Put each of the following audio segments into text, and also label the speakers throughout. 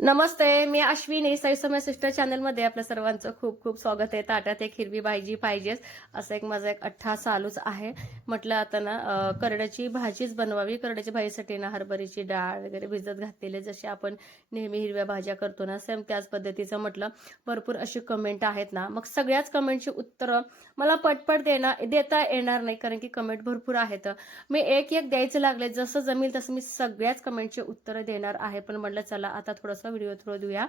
Speaker 1: नमस्ते मी Ashwini. सैसम्य sister चॅनलमध्ये आपल्या सर्वांचं खूप खूप स्वागत आहे. ताट्यात एक हिरवी भाजी पाहिजेच असं एक माझा एक अठ्ठा चालूच आहे. म्हटलं आता ना करड्याची भाजीच बनवावी. करड्याची भाजीसाठी ना हरभरीची डाळ वगैरे भिजत घातलेले जसे आपण नेहमी हिरव्या भाज्या करतो ना सेम त्याच पद्धतीचं म्हटलं. भरपूर अशी कमेंट आहेत ना. मग सगळ्याच कमेंटची उत्तरं मला पटपट देणार देता येणार नाही कारण की कमेंट भरपूर आहेत. मी एक एक द्यायचं लागले. जसं जमेल तसं मी सगळ्याच कमेंटची उत्तरं देणार आहे. पण म्हटलं चला आता थोडंसं व्हिडिओ थ्रू देऊया.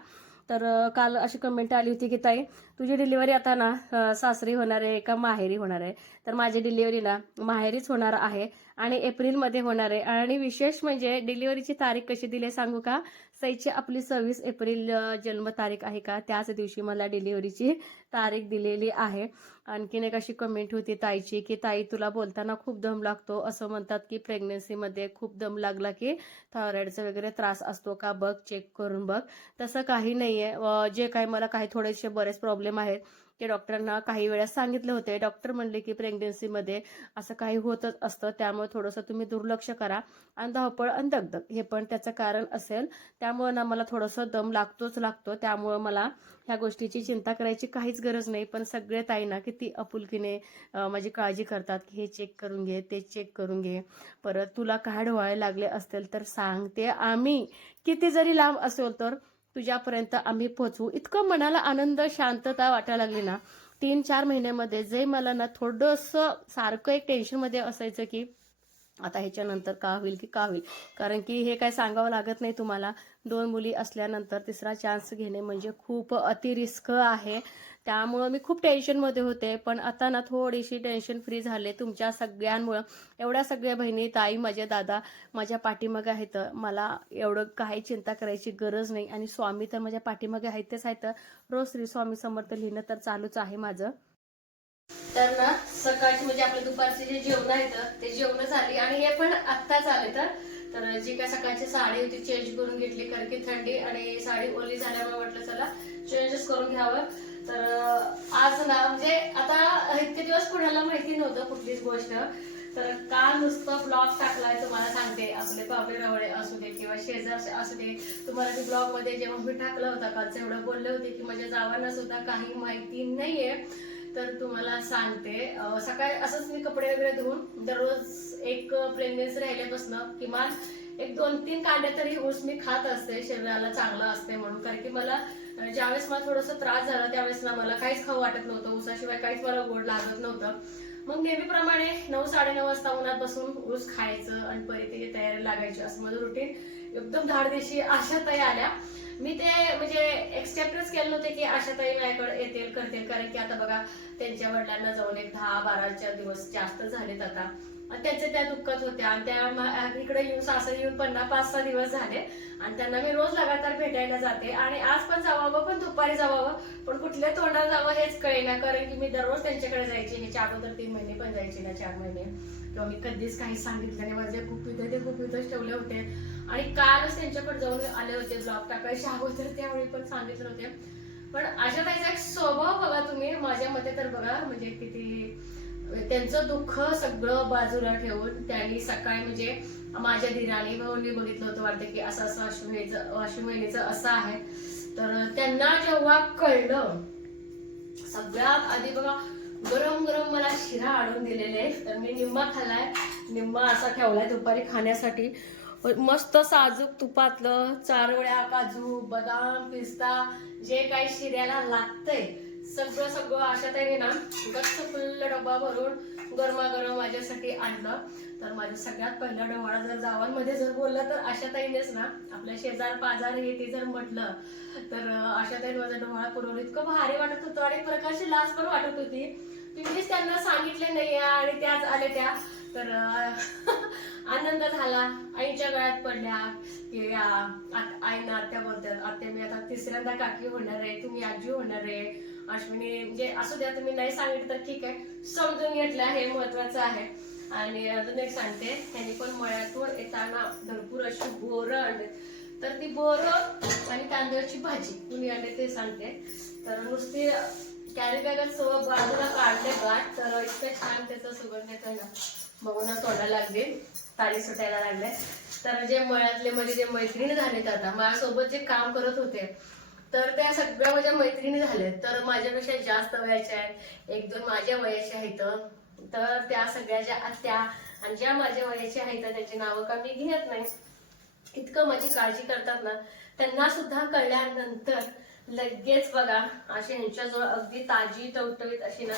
Speaker 1: तर काल अशी कमेंट आली होती की ताई तुझी डिलिव्हरी आता ना सासरी होणार आहे का माहेरी होणार आहे? तर माझी डिलिव्हरी ना माहेरीच होणार आहे आणि एप्रिलमध्ये होणार आहे. आणि विशेष म्हणजे डिलिव्हरीची तारीख कशी दिली आहे सांगू का? सईची आपली सव्वीस एप्रिल जन्मतारीख आहे का? त्याच दिवशी मला डिलिव्हरीची तारीख दिलेली आहे. आणखीन एक अशी कमेंट होती ताईची की ताई तुला बोलताना खूप दम लागतो. असं म्हणतात की प्रेग्नन्सीमध्ये खूप दम लागला की थायरॉईडचा वगैरे त्रास असतो का? बघ चेक करून बघ. तसं काही नाही आहे जे काही मला काही थोडेसे बरेच प्रॉब्लेम आहेत ते डॉक्टरांना काही वेळेस सांगितले होते. डॉक्टर म्हणले की प्रेग्नन्सीमध्ये असं काही होतच असतं त्यामुळे थोडंसं तुम्ही दुर्लक्ष करा आणि धावपळ आणि दगदग हे पण त्याचं कारण असेल. त्यामुळं ना मला थोडंसं दम लागतोच लागतो. त्यामुळं मला ह्या गोष्टीची चिंता करायची काहीच गरज नाही. पण सगळे ताई ना किती आपुलकीने माझी काळजी करतात की हे चेक करून घे ते चेक करून घे. परत तुला काय डोळायला लागले असतील तर सांग ते आम्ही. किती जरी लांब असेल तर तुझ्यापर्यंत आम्ही पोहोचवू इतकं मनाला आनंद शांतता वाटायला लागली ना तीन चार महिन्यामध्ये जे मला ना थोडंसं सारखं एक टेन्शनमध्ये असायचं की आता ह्याच्यानंतर का होईल की का होईल? कारण की हे काय सांगावं लागत नाही तुम्हाला. दोन मुली असल्यानंतर तिसरा चान्स घेणे म्हणजे खूप अति रिस्क आहे. त्यामुळं मी खूप टेन्शनमध्ये होते. पण आता ना थोडीशी टेन्शन फ्री झाले. तुमच्या सगळ्यांमुळं. एवढ्या सगळ्या बहिणी ताई माझे दादा माझ्या पाठीमागे आहेत. मला एवढं काही चिंता करायची गरज नाही. आणि स्वामी तर माझ्या पाठीमागे आहेतच आहेत. रोज श्री स्वामी समर्थ लिहिणं तर चालूच आहे माझं. तर ना सकाळची म्हणजे आपल्या दुपारचे जे जेवण आहेत ते जेवण झाली. आणि हे पण आत्ताच आले तर. तर जी काय सकाळची साडी होती चेंज करून घेतली कारण की थंडी आणि साडी ओली झाल्यामुळे म्हटलं चला चेंजच करून घ्यावं. तर आज ना म्हणजे आता इतके दिवस कुणाला माहिती नव्हतं कुठलीच गोष्ट. तर का नुसतं ब्लॉग टाकलाय तुम्हाला सांगते. आपले पापडे रवळे असू दे किंवा शेजार असू दे. तुम्हाला मी ब्लॉगमध्ये जेव्हा मी टाकलं होता का एवढं बोलले होते की माझ्या जावांना सुद्धा काही माहिती नाहीये. तर तुम्हाला सांगते सकाळी असंच मी कपडे वगैरे धुवून दररोज एक प्रेग्नेन्सी राहिल्यापासून किमान एक दोन तीन कांड्या तरी ऊस मी खात असते. शरीराला चांगलं असते म्हणून. कारण की मला ज्यावेळेस मला थोडस त्रास झाला त्यावेळेस ना मला काहीच खाऊ वाटत नव्हतं. ऊसाशिवाय काहीच मला गोड लागत नव्हतं. मग नेहमीप्रमाणे नऊ साडेनऊ वाजता उन्हात बसून ऊस खायचं आणि परत त्याची तयारी लागायची. असं माझं रुटीन एकदम धाडदेशी आशाताई आल्या. मी ते म्हणजे एक्सेप्टच केलं नव्हते की आशाताई माझ्याकडे येतील करतील. कारण की आता बघा त्यांच्या वडिलांना जाऊन एक दहा बाराच्या दिवस जास्त झालेत आता. त्याच्या त्यांचे त्या दुःखात होत्या आणि त्या इकडे येऊन सासरी येऊन पन्नास पाच सहा दिवस झाले. आणि त्यांना मी रोज लगातार भेटायला जाते. आणि आज पण जावावं पण दुपारी जावावं. पण कुठल्या तोंडाला जावं हेच कळेना. कारण की मी दररोज त्यांच्याकडे जायचे. ह्याच्या अगोदर तीन महिने पण जायचे ना चार महिने. किंवा मी कधीच काही सांगितलं नाही. माझे गुपित ते गुपितच ठेवले होते. आणि कालच त्यांच्याकडे जाऊन आले होते. ब्लॉग टाकायच्या अगोदर त्यावेळी पण सांगितलं होते. पण अशा ताईचा एक स्वभाव बघा तुम्ही. माझ्या मते तर बघा म्हणजे किती त्यांचं दुःख सगळं बाजूला ठेवून त्यांनी सकाळी म्हणजे माझ्या धीराने भाऊंनी बघितलं होतं वाटतं की असं असं अश्विनीचं अश्विनीचं असं आहे. तर त्यांना जेव्हा कळलं सगळ्यात आधी बघा गरम गरम मला शिरा आणून दिलेले तर मी निम्मा खाल्लाय. निम्मा असा ठेवलाय दुपारी खाण्यासाठी. मस्त साजूक तुपातलं चारोळ्या काजू बदाम पिस्ता जे काही शिऱ्याला लागतंय सगळं सगळं अशा तऱ्हे ना गच्च फुल्ल डब्बा भरून गरमागरम माझ्यासाठी आणलं. तर माझ्या सगळ्यात पहिला डोहाळा जर जावांमध्ये जर बोललं तर अशा ताईनेच ना आपल्या शेजार पाजार हे ते जर म्हटलं तर अशा ताई माझा डोहाळा पुरवलं. इतकं भारी वाटत होतं आणि एक प्रकारची लाज पण वाटत होती. की मीच त्यांना सांगितले नाही आणि त्याच आल्या त्या. तर आनंद झाला. आईच्या गळ्यात पडल्या की आई ना आईना आत्या बोलतात आत्या मी आता तिसऱ्यांदा काकी होणार आहे तुम्ही आजी होणार आहे. अश्विनी म्हणजे असू द्या तुम्ही नाही सांगितलं तर ठीक आहे. समजून घेतलं हे महत्वाचं आहे. आणि अजून एक सांगते त्यांनी पण मळ्यातून येताना भरपूर अशी बोरं आणले तर ती बोरं आणि तांदळाची भाजी कुणी आणले ते सांगते. तर नुसती कॅरी बॅगात सोबत बाजूला काढले गाठ तर इतकं छान त्याचा सुगंध येतो ना बघून तोंडाला लागले ताली सुटायला लागले. तर जे मळ्यातले म्हणजे जे मैत्रिणी झालेत आता माझ्यासोबत जे काम करत होते तर त्या सगळ्या माझ्या मैत्रिणी झाल्या तर माझ्यापेक्षा जास्त वयाच्या आहेत. एक दोन माझ्या वयाच्या आहेत. तर त्या सगळ्या ज्या आत्या आणि ज्या माझ्या वयाच्या आहेत त्यांची नावं का मी घेत नाही. इतकं माझी काळजी करतात ना त्यांना सुद्धा कळल्यानंतर लगेच बघा अशी यांच्याजवळ अगदी ताजी टवटवीत अशी ना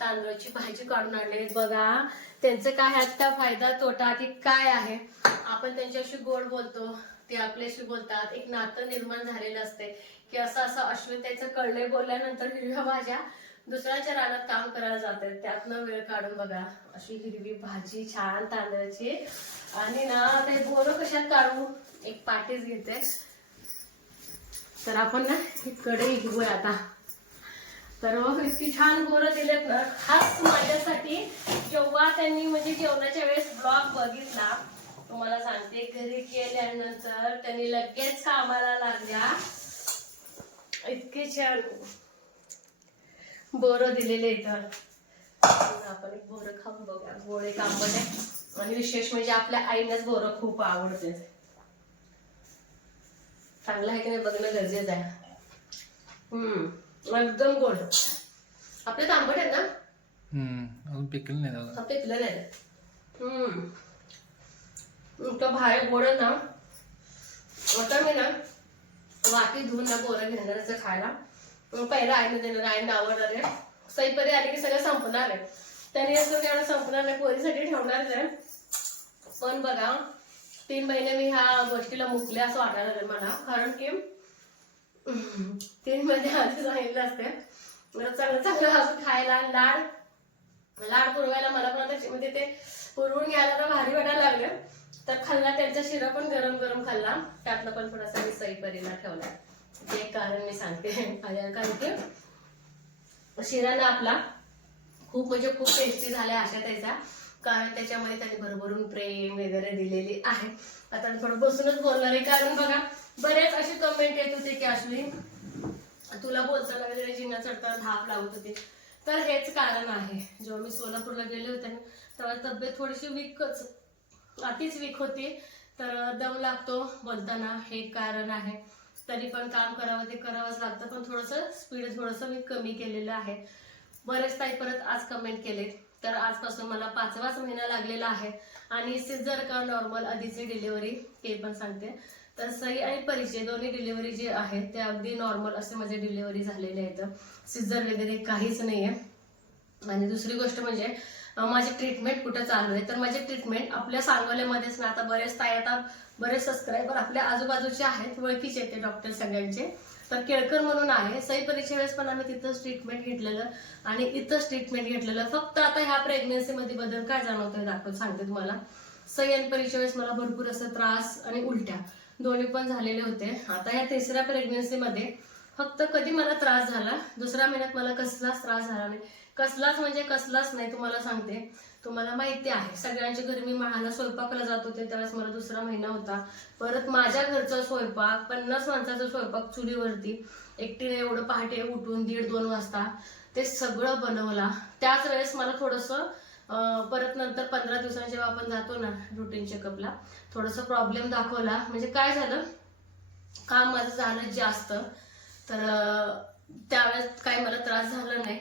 Speaker 1: तांदळाची भाजी काढून आणली. बघा त्यांचं काय आत्ता फायदा तोटा की काय आहे? आपण त्यांच्याशी गोड बोलतो ते आपल्याशी बोलतात. एक नातं निर्माण झालेलं असते. की असं असं अश्विताचं कळले बोलल्यानंतर हिरव्या भाज्या दुसऱ्याच्या रानात काम करायला जातात. त्यातनं वेळ काढून बघा. अशी हिरवी भाजी छान तांदळाची. आणि ना ते बोर कशात काढू? एक पाटीच घेते. तर आपण ना ही घेऊया आता. तर मग इतकी छान बोरं दिलेत ना खास माझ्यासाठी जेव्हा त्यांनी म्हणजे जेवणाच्या वेळेस ब्लॉग बघितला तुम्हाला सांगते घरी गेल्यानंतर त्यांनी लगेच कामाला लागल्या. इतके छान. बोरं दिलेले इथं आपण एक बोरं खाऊन बघूया. गोळे कांबट आहे. आणि विशेष म्हणजे आपल्या आईलाच बोरं खूप आवडते. चांगलं आहे की नाही बघणं गरजेचं आहे. हम्म. एकदम गोड. आपले तांबट आहेत ना?
Speaker 2: हम्म, अजून पिकलं नाही
Speaker 1: पिकलं नाही हम्म. इतकं भारी गोड आहे ना. आता मी ना? वाटी धुवून ना बोरं घेणार असं खायला. मग पहिला आईने देणार आईने आवडणार आहे. सईपरी आली की सगळं संपणार आहे. त्यांनी असं तेवढं संपणार नाही पोरीसाठी ठेवणार आहे पण बघा तीन महिने मी ह्या गोष्टीला मुकले असं वाटायला आहे मला. कारण की हम्म, तीन महिने आधी सांगितलं असते. मला चांगलं चांगलं असं खायला लाड. लाड पुरवायला मला पण आता म्हणजे ते पुरवून घ्यायला तर भारी वाटायला लागलं. तर खाल्ला त्यांचा शिरा पण गरम गरम खाल्ला. त्यातनं पण थोडासा मी सई परीला ठेवला ते एक कारण मी सांगते. कारण की शिराना आपला खूप म्हणजे खूप टेस्टी झालाय अशा त्याचा. कारण त्याच्यामध्ये त्यांनी भरभरून प्रेम वगैरे दिलेली आहे. आता मी थोडं बसूनच बोलणार आहे. कारण बघा बरेच असे कमेंट येत होते की अश्विनी तुला बोलताना वगैरे जिना चढताना धाप लावत होते. तर हेच कारण आहे. जेव्हा मी सोलापूरला गेले होते ना तेव्हा तब्येत थोडीशी वीकच अतिच वीक होती. तर दम लागतो बोलताना. हे कारण आहे. तरी पण काम करावं ते करावंच लागतं. पण थोडंसं स्पीड थोडंसं मी कमी केलेलं आहे. बरेच ताई परत आज कमेंट केले तर आजपासून मला पाचवाच महिना लागलेला आहे. आणि सिझर का नॉर्मल आधीची डिलिव्हरी ते पण सांगते. तर सई आणि परिचय दोन्ही डिलिव्हरी जे आहेत ते अगदी नॉर्मल असे माझे डिलिव्हरी झालेले आहेत. सिझर वगैरे काहीच नाही आहे आणि दुसरी गोष्ट म्हणजे माझी ट्रीटमेंट कुठं चालू आहे? तर माझी ट्रीटमेंट आपल्या सांगोल्यामध्येच ना आता बरेच ताई आता बरेच सबस्क्रायबर आपल्या आजूबाजूचे आहेत ओळखीचे ते डॉक्टर सगळ्यांचे. तर केळकर म्हणून आहे सई परीक्षे वेळेस पण आम्ही तिथंच ट्रीटमेंट घेतलेलं आणि इथंच ट्रीटमेंट घेतलेलं. फक्त आता ह्या प्रेग्नेन्सीमध्ये बदल काय जाणवतोय दाखवत सांगते तुम्हाला. सई आणि परीक्षे वेळेस मला भरपूर असं त्रास आणि उलट्या दोन्ही पण झालेले होते. आता या तिसऱ्या प्रेग्नेन्सीमध्ये फक्त कधी मला त्रास झाला दुसऱ्या महिन्यात मला कसलाच त्रास झाला नाही. कसलाच म्हणजे कसलाच नाही तुम्हाला सांगते. तुम्हाला माहिती आहे सगळ्यांच्या घरी मी महाला स्वयंपाकाला जात होते त्यावेळेस मला दुसरा महिना होता. परत माझ्या घरचा स्वयंपाक पन्नास माणसाचा स्वयंपाक चुलीवरती. एकटीने एवढं पहाटे उठून दीड दोन वाजता ते सगळं बनवला. त्याच वेळेस मला थोडंसं परत नंतर पंधरा दिवसांनी जेव्हा आपण जातो ना रुटीन चेकअपला थोडंसं प्रॉब्लेम दाखवला. म्हणजे काय झालं? काम माझं झालं जास्त. तर त्यावेळेस काही मला त्रास झाला नाही.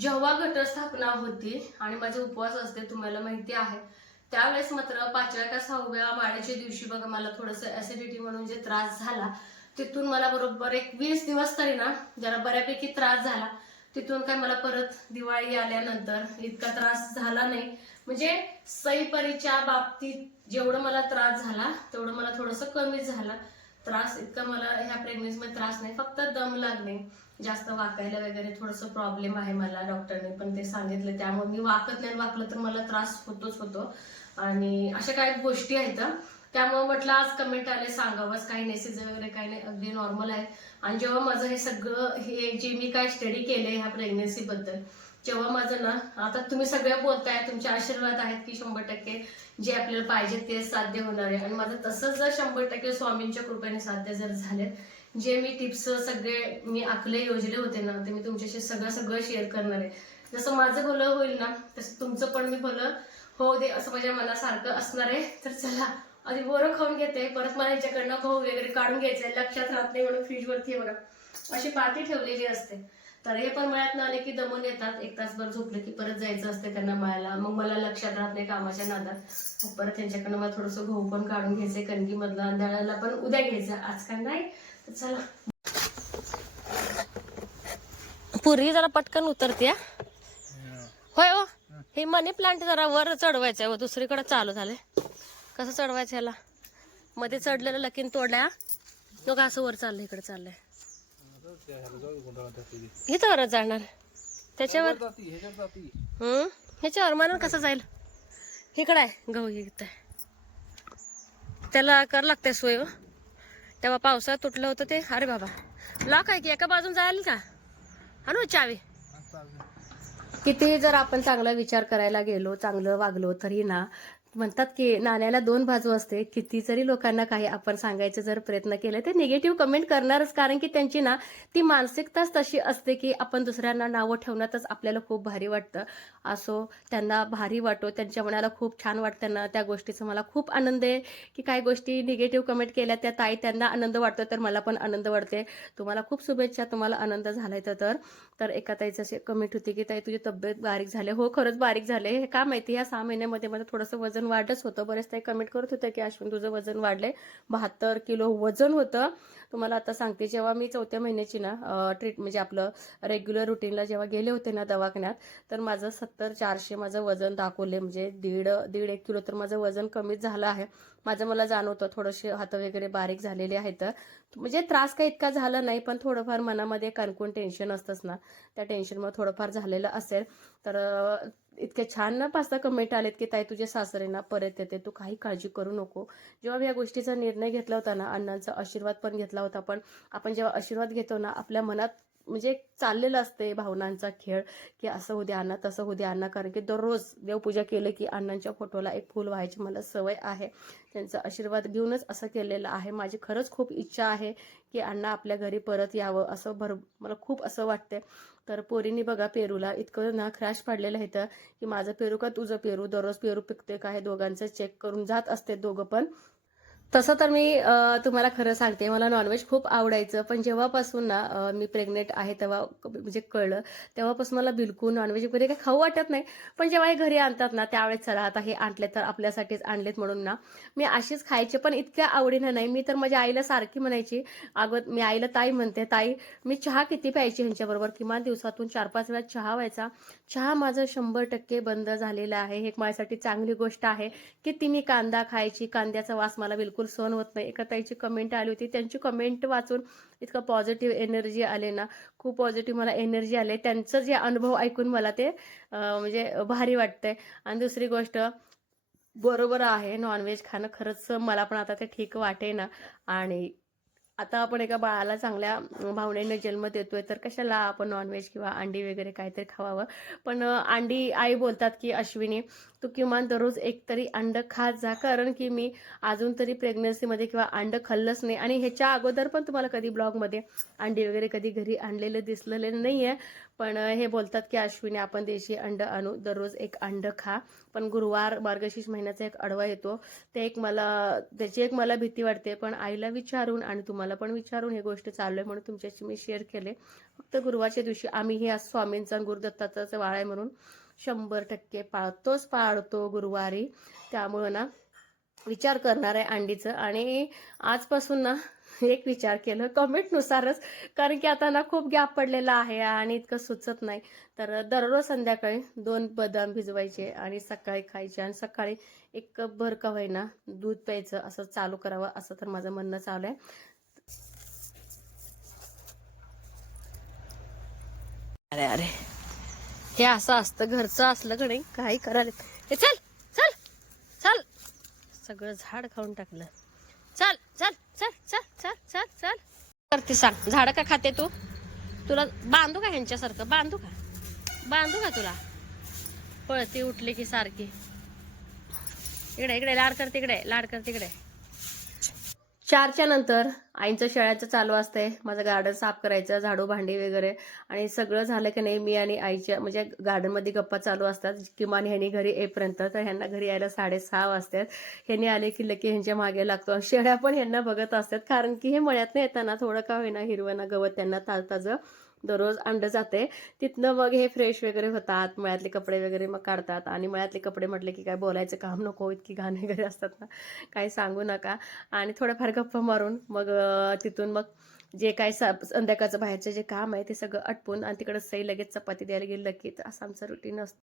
Speaker 1: जेव्हा घटस्थापना होती आणि माझे उपवास असते तुम्हाला माहिती आहे त्यावेळेस मात्र पाचव्या का सहाव्या माळ्याच्या दिवशी बघा मला थोडंसं ऍसिडिटी म्हणून जे त्रास झाला तिथून मला बरोबर एक वीस दिवस तरी ना जरा बऱ्यापैकी त्रास झाला. तिथून काय मला परत दिवाळी आल्यानंतर इतका त्रास झाला नाही. म्हणजे सईपरीच्या बाबतीत जेवढं मला त्रास झाला तेवढं मला थोडंसं कमी झाला. त्रास इतका मला ह्या प्रेग्नेन्सीमध्ये त्रास नाही फक्त दम लागणे. जास्त वाकायला वगैरे थोडंसं प्रॉब्लेम आहे मला डॉक्टरने पण ते सांगितलं. त्यामुळे मी वाकत नाही वाकलं तर मला त्रास होतोच होतो. आणि अशा काही गोष्टी आहेत. त्यामुळे म्हटलं आज कमेंट आले सांगावंच. काही मेसेज वगैरे काही नाही. अगदी नॉर्मल आहे. आणि जेव्हा माझं हे सगळं हे जे मी काय स्टडी केले ह्या प्रेग्नेन्सी बद्दल जेव्हा माझं ना आता तुम्ही सगळ्या बोलताय तुमचे आशीर्वाद आहेत की शंभर टक्के जे आपल्याला पाहिजे ते साध्य होणार आहे. आणि माझं तसंच जर शंभर टक्के स्वामींच्या कृपेने साध्य जर झाले जे मी टिप्स सगळे मी आखले योजले होते ना ते मी तुमच्याशी सगळं सगळं शेअर करणार आहे. जसं माझं भलं होईल ना तसं तुमचं पण मी भलं हो दे असं माझ्या मनासारखं असणार आहे. तर चला आधी बोरं खाऊन घेते परत मला ह्याच्याकडनं गहू वगैरे काढून घ्यायचंय लक्षात राहत नाही म्हणून फ्रीजवरती हे बघा. अशी पाती ठेवलेली असते. तर हे पण मळ्यात आले की दमून येतात. एक तासभर झोपले की परत जायचं असते त्यांना मळायला. मग मला लक्षात राहत नाही कामाच्या नादात. परत त्यांच्याकडनं मला थोडंसं गहू पण काढून घ्यायचंय. कणकी मधला दळायला पण उद्या घ्यायचं. आज काय नाही. चला. पूर्वी जरा पटकन उतरते होय हो हे. मनी प्लांट जरा वर चढवायचं आहे दुसरीकडे चालू झालंय कसं चढवायचं ह्याला? मध्ये चढलेलं लकीन तोडल्या मग असं वर चाललंय इकडे चाललंय. इथं वरच जाणार. त्याच्यावर हम्म ह्याच्यावर म्हणून कसं जाईल? इकडं आहे गहू इथं आहे. त्याला कर लागते सोय हो. तेव्हा पावसाळ्यात तुटलं होतं ते. अरे बाबा. लॉक आहे की? एका बाजून जाईल का? आणू चावी. किती जर आपण चांगला विचार करायला गेलो चांगलं वागलो तरी ना म्हणतात की नाण्याला दोन बाजू असते. किती जरी लोकांना काही आपण सांगायचं जर प्रयत्न केले ते निगेटिव्ह कमेंट करणारच. कारण की त्यांची ना ती मानसिकताच तशी असते की आपण दुसऱ्यांना नावं ठेवण्यातच आपल्याला खूप भारी वाटतं. असो त्यांना भारी वाटो त्यांच्या मनाला खूप छान वाटतं. ना त्या गोष्टीचा मला खूप आनंद आहे की काही गोष्टी निगेटिव्ह कमेंट केल्या त्या ताई त्यांना आनंद वाटतो तर मला पण आनंद वाटते. तुम्हाला खूप शुभेच्छा तुम्हाला आनंद झालाय तर तर. तर एका ताईचं असे कमेंट होती की ताई तुझी तब्येत बारीक झाली. हो खरंच बारीक झाले हे का माहिती? या सहा महिन्यामध्ये मला थोडंसं वजन वाढच होतं. बरेच ताई कमेंट करत होते की अश्विन तुझं वजन वाढलंय. बहात्तर किलो वजन होतं. तुम्हाला आता सांगते जेव्हा मी चौथ्या महिन्याची ना ट्रीट म्हणजे आपलं रेग्युलर रुटीनला जेव्हा गेले होते ना दवाखान्यात तर माझं सत्तर चारशे माझं वजन दाखवले म्हणजे दीड दीड एक किलो तर माझं वजन कमीच झालं आहे. माझं मला जाणवतं थोडंसे हात वगैरे बारीक झालेले आहेत. म्हणजे त्रास काही इतका झाला नाही पण थोडंफार मनामध्ये कणकून टेन्शन असतंच ना. त्या टेन्शनमुळे थोडंफार झालेलं असेल. तर इतक्या इतके छान ना पाच दहा कमेंट आलेत की ताई तुझे सासरे ना परत येते तू काही काळजी करू नको. जेव्हा या गोष्टीचा निर्णय घेतला होता ना अण्णांचा आशीर्वाद पण घेतला होता पण आपण जेव्हा आशीर्वाद घेतो ना आपल्या मनात म्हणजे एक चाललेलं असते भावनांचा खेळ की असं उद्या अण्णा तसं उद्या अण्णा. कारण की दररोज देवपूजा केलं की अण्णांच्या फोटोला एक फूल व्हायची मला सवय आहे. त्यांचा आशीर्वाद घेऊनच असं केलेलं आहे. माझी खरंच खूप इच्छा आहे की अण्णा आपल्या घरी परत यावं असं भर मला खूप असं वाटतंय. तर पोरींनी बघा पेरूला इतकं ना क्रॅश पाडलेलं आहे की माझं पेरू का तुझं पेरू? दररोज पेरू पिकते का? हे दोघांचं चेक करून जात असते दोघं पण. तसं तर मी तुम्हाला खरं सांगते मला नॉनव्हेज खूप आवडायचं. पण जेव्हापासून ना मी प्रेग्नेंट आहे तेव्हा म्हणजे कळलं तेव्हापासून मला बिलकुल नॉनव्हेज वगैरे काही खाऊ वाटत नाही. पण जेव्हा हे घरी आणतात ना त्यावेळेस चला आता हे आणले तर आपल्यासाठीच आणलेत म्हणून ना मी अशीच खायचे. पण इतक्या आवडीनं नाही. मी तर माझ्या आईला सारखी म्हणायची अगं मी आईला ताई म्हणते ताई मी चहा किती प्यायची ह्यांच्याबरोबर? किमान दिवसातून चार पाच वेळा चहा व्हायचा. चहा माझं शंभर टक्के बंद झालेलं आहे. हे एक माझ्यासाठी चांगली गोष्ट आहे की ती मी कांदा खायची. कांद्याचा वास मला बिलकुल बिलकुल सहन होत नाही. एका ताईची कमेंट आली होती. त्यांची कमेंट वाचून इतकं पॉझिटिव्ह एनर्जी आले ना. खूप पॉझिटिव्ह मला एनर्जी आले. त्यांचं जे अनुभव ऐकून मला ते म्हणजे भारी वाटतंय. आणि दुसरी गोष्ट बरोबर आहे. नॉनव्हेज खाणं खरंच मला पण आता ते ठीक वाटे ना आणि आता आपण एका बाळाला चांगल्या भावनेने जन्म देतोय तर कशाला आपण नॉनव्हेज किंवा अंडी वगैरे काहीतरी खावावं? पण अंडी आई बोलतात की अश्विनी तू किमान दररोज एक तरी अंड खात जा कारण की मी अजून तरी प्रेग्नन्सीमध्ये किंवा अंड खाल्लंच नाही. आणि ह्याच्या अगोदर पण तुम्हाला कधी ब्लॉगमध्ये अंडी वगैरे कधी घरी आणलेलं दिसलेलं नाही आहे पण हे बोलतात की अश्विनी आपण देशी अंड आणू दररोज एक अंड खा. पण गुरुवार मार्गशीर्ष महिन्याचा एक अडवा येतो. ते एक मला त्याची एक मला भीती वाटते. पण आईला विचारून आणि तुम्हाला पण विचारून हे गोष्ट चालू आहे म्हणून तुमच्याशी मी शेअर केले. फक्त गुरुवारच्या दिवशी आम्ही हे आज स्वामींचा गुरुदत्ताचा वाळा वाळ आहे म्हणून शंभर टक्के पाळतोच पाळतो गुरुवारी. त्यामुळं ना विचार करणार आहे अंडीचं. आणि आजपासून ना एक विचार केलं कमेंटनुसारच. कारण की आता ना खूप गॅप पडलेला आहे आणि इतकं सुचत नाही. तर दररोज संध्याकाळी दोन बदाम भिजवायचे आणि सकाळी खायचे. आणि सकाळी एक कप भर का होईना दूध प्यायचं असं चालू करावं असं तर माझं म्हणणं चालू आहे. अरे अरे. हे असं असतं घरचं असलं का नाही काही करायला. हे चल. सगळं झाड खाऊन टाकलं. चल चल चल चल चल चल चल. करते सांग. झाड का खाते तू? तुला बांधू का ह्यांच्यासारखं? बांधू का? बांधू का तुला? पळती उठली की सारखी. इकडे इकडे लाड कर तिकडे लाड कर तिकडे. चारच्या नंतर आईंचं शेळ्याचं चालू असतंय. माझं गार्डन साफ करायचं झाडू भांडी वगैरे. आणि सगळं झालं की नाही मी आणि आईच्या म्हणजे गार्डनमध्ये गप्पा चालू असतात. किमान ह्यांनी घरी येईपर्यंत तर ह्यांना घरी यायला साडेसहा वाजतात. ह्यांनी आले की लकी ह्यांच्या मागे लागतो. आणि शेळ्या पण ह्यांना बघत असतात. कारण की हे मळ्यातनं येताना थोडं का होईना हिरवं ना गवत त्यांना ताजं दररोज अंड जाते. तिथनं मग हे फ्रेश वगैरे होतात मळ्यातले कपडे वगैरे मग काढतात. आणि मळ्यातले कपडे म्हटले की काय बोलायचं काम नको इतकी घाण वगैरे असतात ना. काही सांगू नका. आणि थोडंफार गप्पा मारून मग तिथून मग जे काय सा संध्याकाळचं बाहेरचं जे काम आहे ते सगळं आटपून आणि तिकडं सई लगेच चपाती द्यायला गेलं की असं आमचं रुटीन असतं.